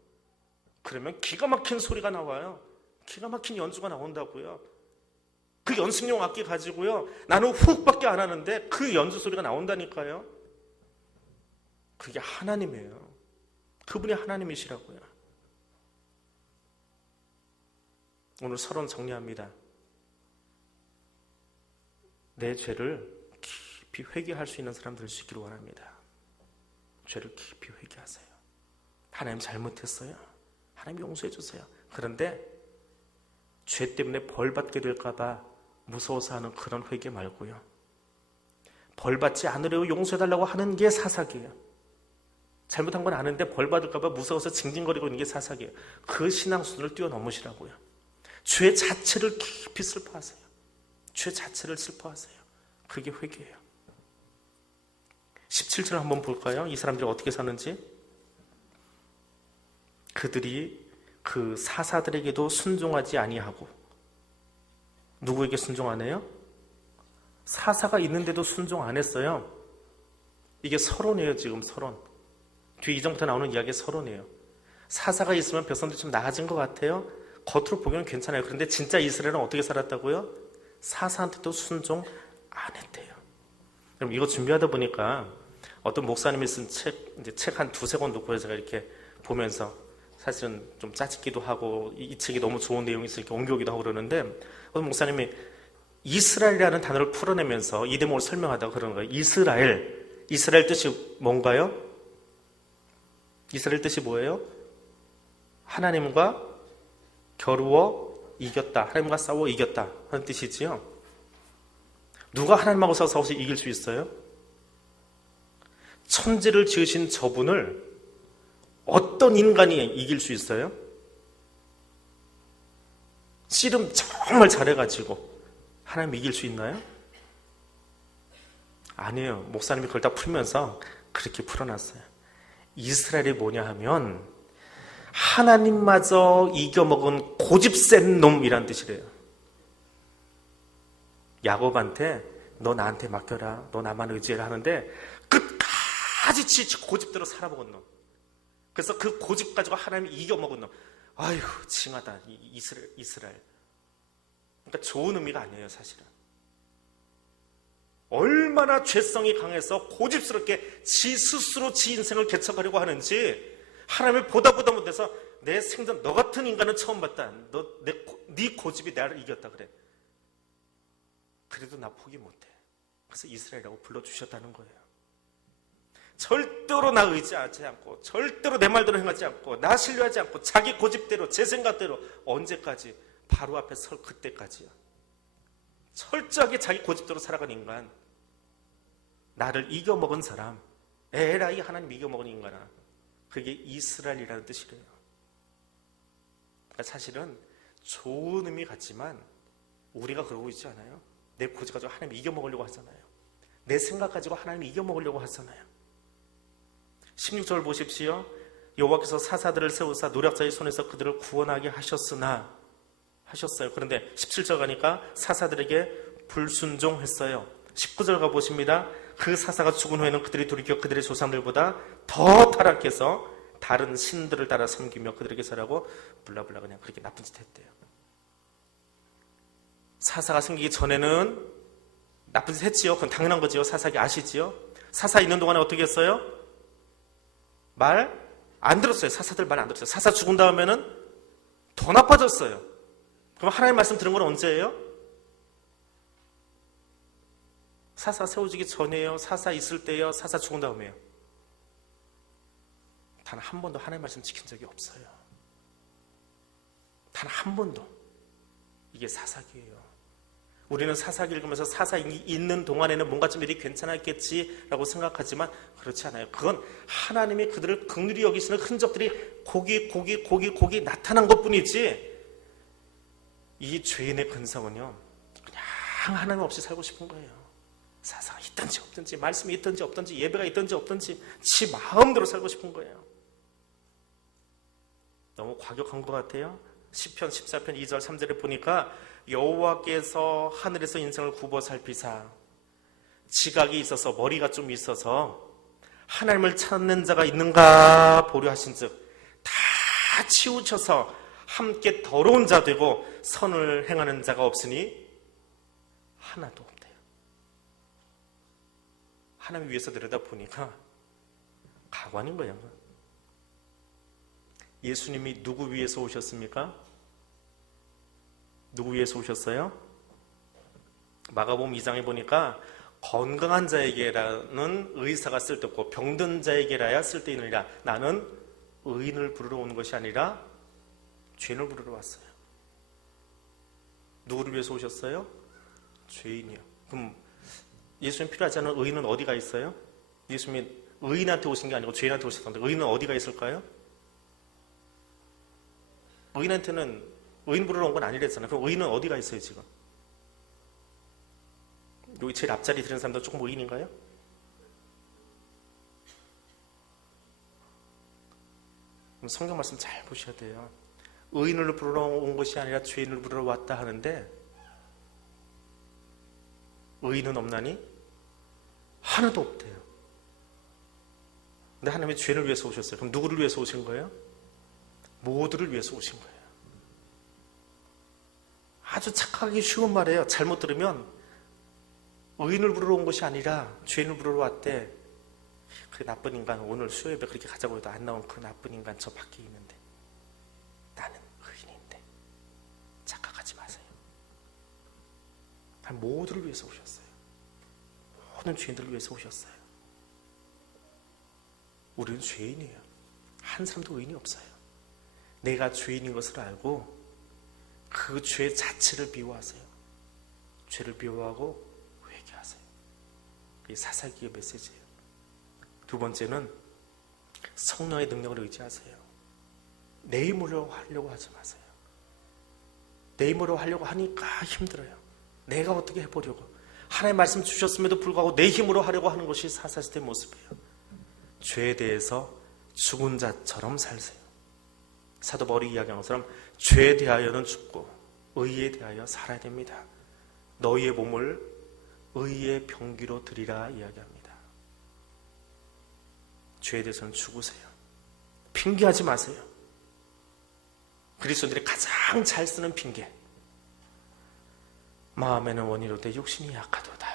그러면 기가 막힌 소리가 나와요. 기가 막힌 연주가 나온다고요. 그 연습용 악기 가지고요, 나는 훅밖에 안 하는데 그 연주 소리가 나온다니까요. 그게 하나님이에요. 그분이 하나님이시라고요. 오늘 서론 정리합니다. 내 죄를 깊이 회개할 수 있는 사람 될 수 있기를 원합니다. 죄를 깊이 회개하세요. 하나님 잘못했어요. 하나님 용서해 주세요. 그런데 죄 때문에 벌 받게 될까 봐 무서워서 하는 그런 회개 말고요, 벌 받지 않으려고 용서해 달라고 하는 게 사사기예요. 잘못한 건 아는데 벌 받을까 봐 무서워서 징징거리고 있는 게 사사기예요. 그 신앙 수준을 뛰어넘으시라고요. 죄 자체를 깊이 슬퍼하세요. 죄 자체를 슬퍼하세요. 그게 회개예요. 17절 한번 볼까요? 이 사람들이 어떻게 사는지. 그들이 그 사사들에게도 순종하지 아니하고. 누구에게 순종 안 해요? 사사가 있는데도 순종 안 했어요. 이게 서론이에요. 지금 서론. 뒤에 이전부터 나오는 이야기의 서론이에요. 사사가 있으면 백성들이 좀 나아진 것 같아요. 겉으로 보기엔 괜찮아요. 그런데 진짜 이스라엘은 어떻게 살았다고요? 사사한테도 순종 안 했대요. 그럼 이거 준비하다 보니까 어떤 목사님이 쓴 책 한 두세 권 놓고 제가 이렇게 보면서 사실은 좀 짜증기도 하고 이 책이 너무 좋은 내용이 있으니까 이렇게 옮겨오기도 하고 그러는데, 어떤 목사님이 이스라엘이라는 단어를 풀어내면서 이 대목을 설명하다가 그러는 거예요. 이스라엘 뜻이 뭔가요? 이스라엘 뜻이 뭐예요? 하나님과 겨루어 이겼다. 하나님과 싸워 이겼다 하는 뜻이지요. 누가 하나님하고 싸워서 이길 수 있어요? 천지를 지으신 저분을 어떤 인간이 이길 수 있어요? 씨름 정말 잘해가지고 하나님 이길 수 있나요? 아니에요. 목사님이 그걸 다 풀면서 그렇게 풀어놨어요. 이스라엘이 뭐냐 하면 하나님마저 이겨먹은 고집 센 놈이란 뜻이래요. 야곱한테 너 나한테 맡겨라, 너 나만 의지해라 하는데 끝까지 고집대로 살아먹은 놈. 그래서 그 고집 가지고 하나님이 이겨먹은 놈. 아휴 징하다 이스라엘. 그러니까 좋은 의미가 아니에요. 사실은 얼마나 죄성이 강해서 고집스럽게 지 스스로 지 인생을 개척하려고 하는지 하나님이 보다 못해서 내 생전 너 같은 인간은 처음 봤다. 네 고집이 나를 이겼다 그래. 그래도 나 포기 못해. 그래서 이스라엘이라고 불러주셨다는 거예요. 절대로 나 의지하지 않고 절대로 내 말대로 행하지 않고 나 신뢰하지 않고 자기 고집대로 제 생각대로 언제까지? 바로 앞에 설 그때까지야. 철저하게 자기 고집대로 살아가는 인간, 나를 이겨먹은 사람, 에라이 하나님 이겨먹은 인간아, 그게 이스라엘이라는 뜻이래요. 그러니까 사실은 좋은 의미 같지만 우리가 그러고 있지 않아요? 내 고집 가지고 하나님 이겨먹으려고 하잖아요. 내 생각 가지고 하나님 이겨먹으려고 하잖아요. 16절 보십시오. 여호와께서 사사들을 세우사 노략자의 손에서 그들을 구원하게 하셨어요. 그런데 17절 가니까 사사들에게 불순종했어요. 19절 가보십니다. 그 사사가 죽은 후에는 그들이 돌이켜 그들의 조상들보다 더 타락해서 다른 신들을 따라 섬기며 그들에게 절하고 블라블라 그냥 그렇게 나쁜 짓 했대요. 사사가 생기기 전에는 나쁜 짓 했지요. 그건 당연한 거지요. 사사기 아시지요? 사사 있는 동안에 어떻게 했어요? 말 안 들었어요. 사사들 말 안 들었어요. 사사 죽은 다음에는 더 나빠졌어요. 그럼 하나님 말씀 들은 건 언제예요? 사사 세워지기 전에요? 사사 있을 때요? 사사 죽은 다음에요? 단 한 번도 하나님 말씀 지킨 적이 없어요. 단 한 번도. 이게 사사기예요. 우리는 사사기 읽으면서 사사 있는 동안에는 뭔가 좀 일이 괜찮았겠지라고 생각하지만 그렇지 않아요. 그건 하나님이 그들을 긍휼히 여기시는 흔적들이 고기 나타난 것뿐이지, 이 죄인의 근성은요 그냥 하나님 없이 살고 싶은 거예요. 사사가 있든지 없든지, 말씀이 있든지 없든지, 예배가 있든지 없든지 지 마음대로 살고 싶은 거예요. 너무 과격한 것 같아요. 시편 14편 2절 3절에 보니까 여호와께서 하늘에서 인생을 굽어 살피사 지각이 있어서 머리가 좀 있어서 하나님을 찾는 자가 있는가 보려 하신즉 다 치우쳐서 함께 더러운 자 되고 선을 행하는 자가 없으니 하나도 없대요. 하나님 위에서 들여다보니까 가관인 거예요. 예수님이 누구 위해서 오셨습니까? 누구 위해서 오셨어요? 마가복음 2장에 보니까 건강한 자에게라는 의사가 쓸데없고 병든 자에게라야 쓸데있느니라. 나는 의인을 부르러 오는 것이 아니라 죄인을 부르러 왔어요. 누구를 위해서 오셨어요? 죄인이요. 그럼 예수님 필요하지 않은 의인은 어디가 있어요? 예수님이 의인한테 오신 게 아니고 죄인한테 오셨던데 의인은 어디가 있을까요? 의인한테는 의인 부르러 온 건 아니랬잖아요. 그럼 의인은 어디가 있어요 지금? 여기 제일 앞자리 들은 사람도 조금 의인인가요? 그럼 성경 말씀 잘 보셔야 돼요. 의인을 부르러 온 것이 아니라 죄인을 부르러 왔다 하는데 의인은 없나니? 하나도 없대요. 근데 하나님이 죄인을 위해서 오셨어요. 그럼 누구를 위해서 오신 거예요? 모두를 위해서 오신 거예요. 아주 착하기 쉬운 말이에요. 잘못 들으면 의인을 부르러 온 것이 아니라 죄인을 부르러 왔대. 그 나쁜 인간, 오늘 수요예배 그렇게 가자고 해도 안 나온 그 나쁜 인간 저 밖에 있는데 나는 의인인데. 착각하지 마세요. 모두를 위해서 오셨어요. 모든 죄인들을 위해서 오셨어요. 우리는 죄인이에요. 한 사람도 의인이 없어요. 내가 죄인인 것을 알고 그 죄 자체를 미워하세요. 죄를 미워하고 회개하세요. 그게 사사기의 메시지예요. 두 번째는 성령의 능력을 의지하세요. 내 힘으로 하려고 하지 마세요. 내 힘으로 하려고 하니까 힘들어요. 내가 어떻게 해보려고. 하나님의 말씀 주셨음에도 불구하고 내 힘으로 하려고 하는 것이 사사시대의 모습이에요. 죄에 대해서 죽은 자처럼 살세요. 사도 바울이 이야기한 것처럼 죄에 대하여는 죽고 의에 대하여 살아야 됩니다. 너희의 몸을 의의 병기로 드리라 이야기합니다. 죄에 대해서는 죽으세요. 핑계하지 마세요. 그리스도인들이 가장 잘 쓰는 핑계. 마음에는 원이로되 육신이 약하도다.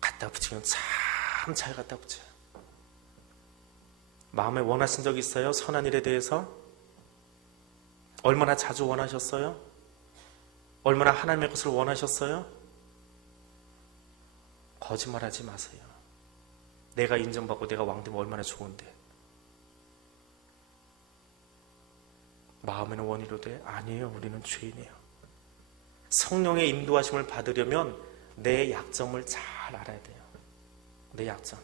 갖다 붙이면 참 잘 갖다 붙여요. 마음에 원하신 적 있어요? 선한 일에 대해서? 얼마나 자주 원하셨어요? 얼마나 하나님의 것을 원하셨어요? 거짓말하지 마세요. 내가 인정받고 내가 왕되면 얼마나 좋은데. 마음에는 원이로되 아니에요. 우리는 죄인이에요. 성령의 인도하심을 받으려면 내 약점을 잘 알아야 돼요. 내 약점.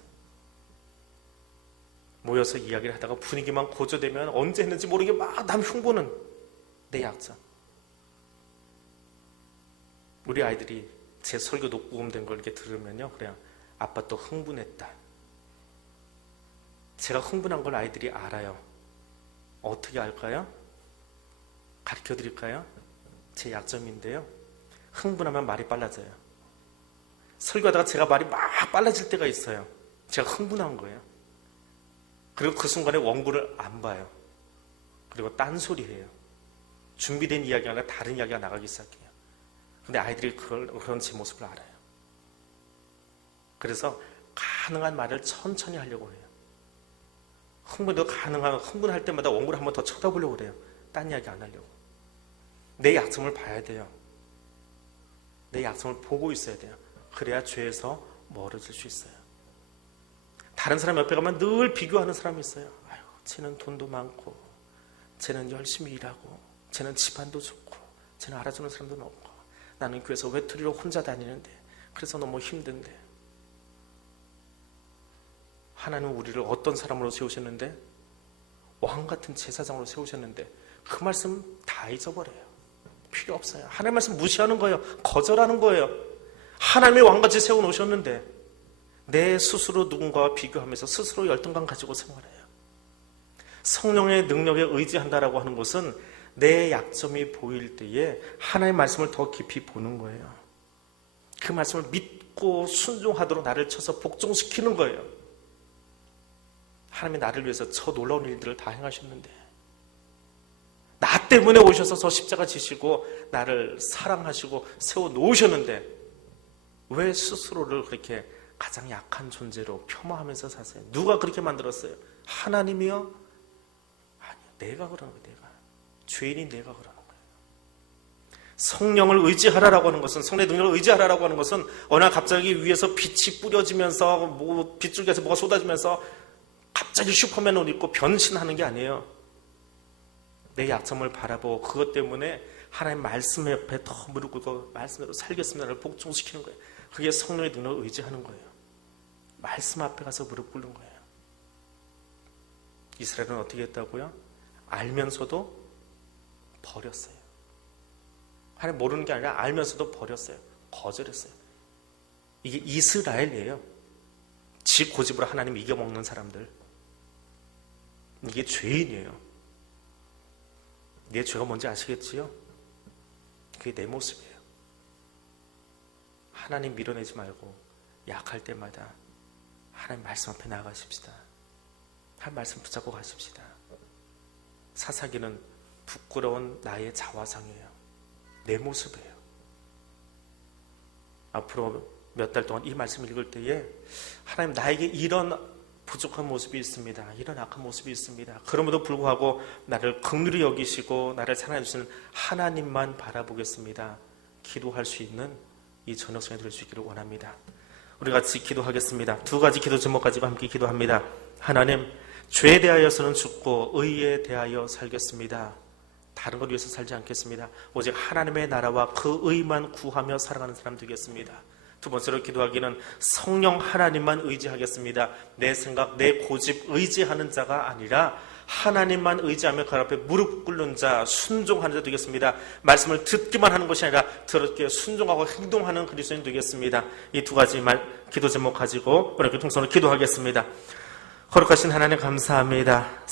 모여서 이야기를 하다가 분위기만 고조되면 언제 했는지 모르게 막 남 흉보는 내 약점. 우리 아이들이 제 설교 녹음된 걸 이렇게 들으면요, 그냥 아빠 또 흥분했다. 제가 흥분한 걸 아이들이 알아요. 어떻게 알까요? 가르쳐 드릴까요? 제 약점인데요, 흥분하면 말이 빨라져요. 설교하다가 제가 말이 막 빨라질 때가 있어요. 제가 흥분한 거예요. 그리고 그 순간에 원고를 안 봐요. 그리고 딴소리해요. 준비된 이야기가 아니라 다른 이야기가 나가기 시작해요. 근데 아이들이 그런 제 모습을 알아요. 그래서 가능한 말을 천천히 하려고 해요. 흥분할 때마다 원고를 한 번 더 쳐다보려고 그래요. 딴 이야기 안 하려고. 내 약점을 봐야 돼요. 내 약점을 보고 있어야 돼요. 그래야 죄에서 멀어질 수 있어요. 다른 사람 옆에 가면 늘 비교하는 사람이 있어요. 아유, 쟤는 돈도 많고, 쟤는 열심히 일하고, 쟤는 집안도 좋고, 쟤는 알아주는 사람도 없고, 나는 교회에서 외톨이로 혼자 다니는데, 그래서 너무 힘든데. 하나님은 우리를 어떤 사람으로 세우셨는데? 왕 같은 제사장으로 세우셨는데 그 말씀 다 잊어버려요. 필요 없어요. 하나님 말씀 무시하는 거예요. 거절하는 거예요. 하나님의 왕같이 세워놓으셨는데 내 스스로 누군가와 비교하면서 스스로 열등감 가지고 생활해요. 성령의 능력에 의지한다라고 하는 것은 내 약점이 보일 때에 하나님의 말씀을 더 깊이 보는 거예요. 그 말씀을 믿고 순종하도록 나를 쳐서 복종시키는 거예요. 하나님이 나를 위해서 저 놀라운 일들을 다 행하셨는데, 나 때문에 오셔서 저 십자가 지시고 나를 사랑하시고 세워놓으셨는데 왜 스스로를 그렇게 가장 약한 존재로 폄하하면서 사세요? 누가 그렇게 만들었어요? 하나님이요? 아니요, 내가 그러는 거예요. 내가. 죄인인 내가 그러는 거예요. 성령을 의지하라라고 하는 것은, 성령의 능력을 의지하라라고 하는 것은 어느 날 갑자기 위에서 빛이 뿌려지면서 빗줄기에서 뭐가 쏟아지면서 갑자기 슈퍼맨을 입고 변신하는 게 아니에요. 내 약점을 바라보고 그것 때문에 하나님 말씀 옆에 더 무릎 꿇고 말씀대로 살겠습니다를 복종시키는 거예요. 그게 성령의 능력을 의지하는 거예요. 말씀 앞에 가서 무릎 꿇는 거예요. 이스라엘은 어떻게 했다고요? 알면서도 버렸어요. 하나님 모르는 게 아니라 알면서도 버렸어요. 거절했어요. 이게 이스라엘이에요. 지 고집으로 하나님 이겨먹는 사람들. 이게 죄인이에요. 내 죄가 뭔지 아시겠지요? 그게 내 모습이에요. 하나님 밀어내지 말고 약할 때마다 하나님 말씀 앞에 나아가십시다. 하나님 말씀 붙잡고 가십시다. 사사기는 부끄러운 나의 자화상이에요. 내 모습이에요. 앞으로 몇 달 동안 이 말씀 읽을 때에 하나님 나에게 이런 부족한 모습이 있습니다. 이런 악한 모습이 있습니다. 그럼에도 불구하고 나를 긍휼히 여기시고 나를 사랑해 주시는 하나님만 바라보겠습니다. 기도할 수 있는 이 저녁성에 될 수 있기를 원합니다. 우리 같이 기도하겠습니다. 두 가지 기도 제목 가지고 함께 기도합니다. 하나님, 죄에 대하여서는 죽고 의에 대하여 살겠습니다. 다른 것 위해서 살지 않겠습니다. 오직 하나님의 나라와 그 의만 구하며 살아가는 사람 되겠습니다. 두 번째로 기도하기는 성령 하나님만 의지하겠습니다. 내 생각, 내 고집 의지하는 자가 아니라 하나님만 의지하며 그 앞에 무릎 꿇는 자, 순종하는 자 되겠습니다. 말씀을 듣기만 하는 것이 아니라 들었기에 순종하고 행동하는 그리스도인 되겠습니다. 이 두 가지 기도 제목 가지고 오늘 교통선으로 기도하겠습니다. 거룩하신 하나님 감사합니다.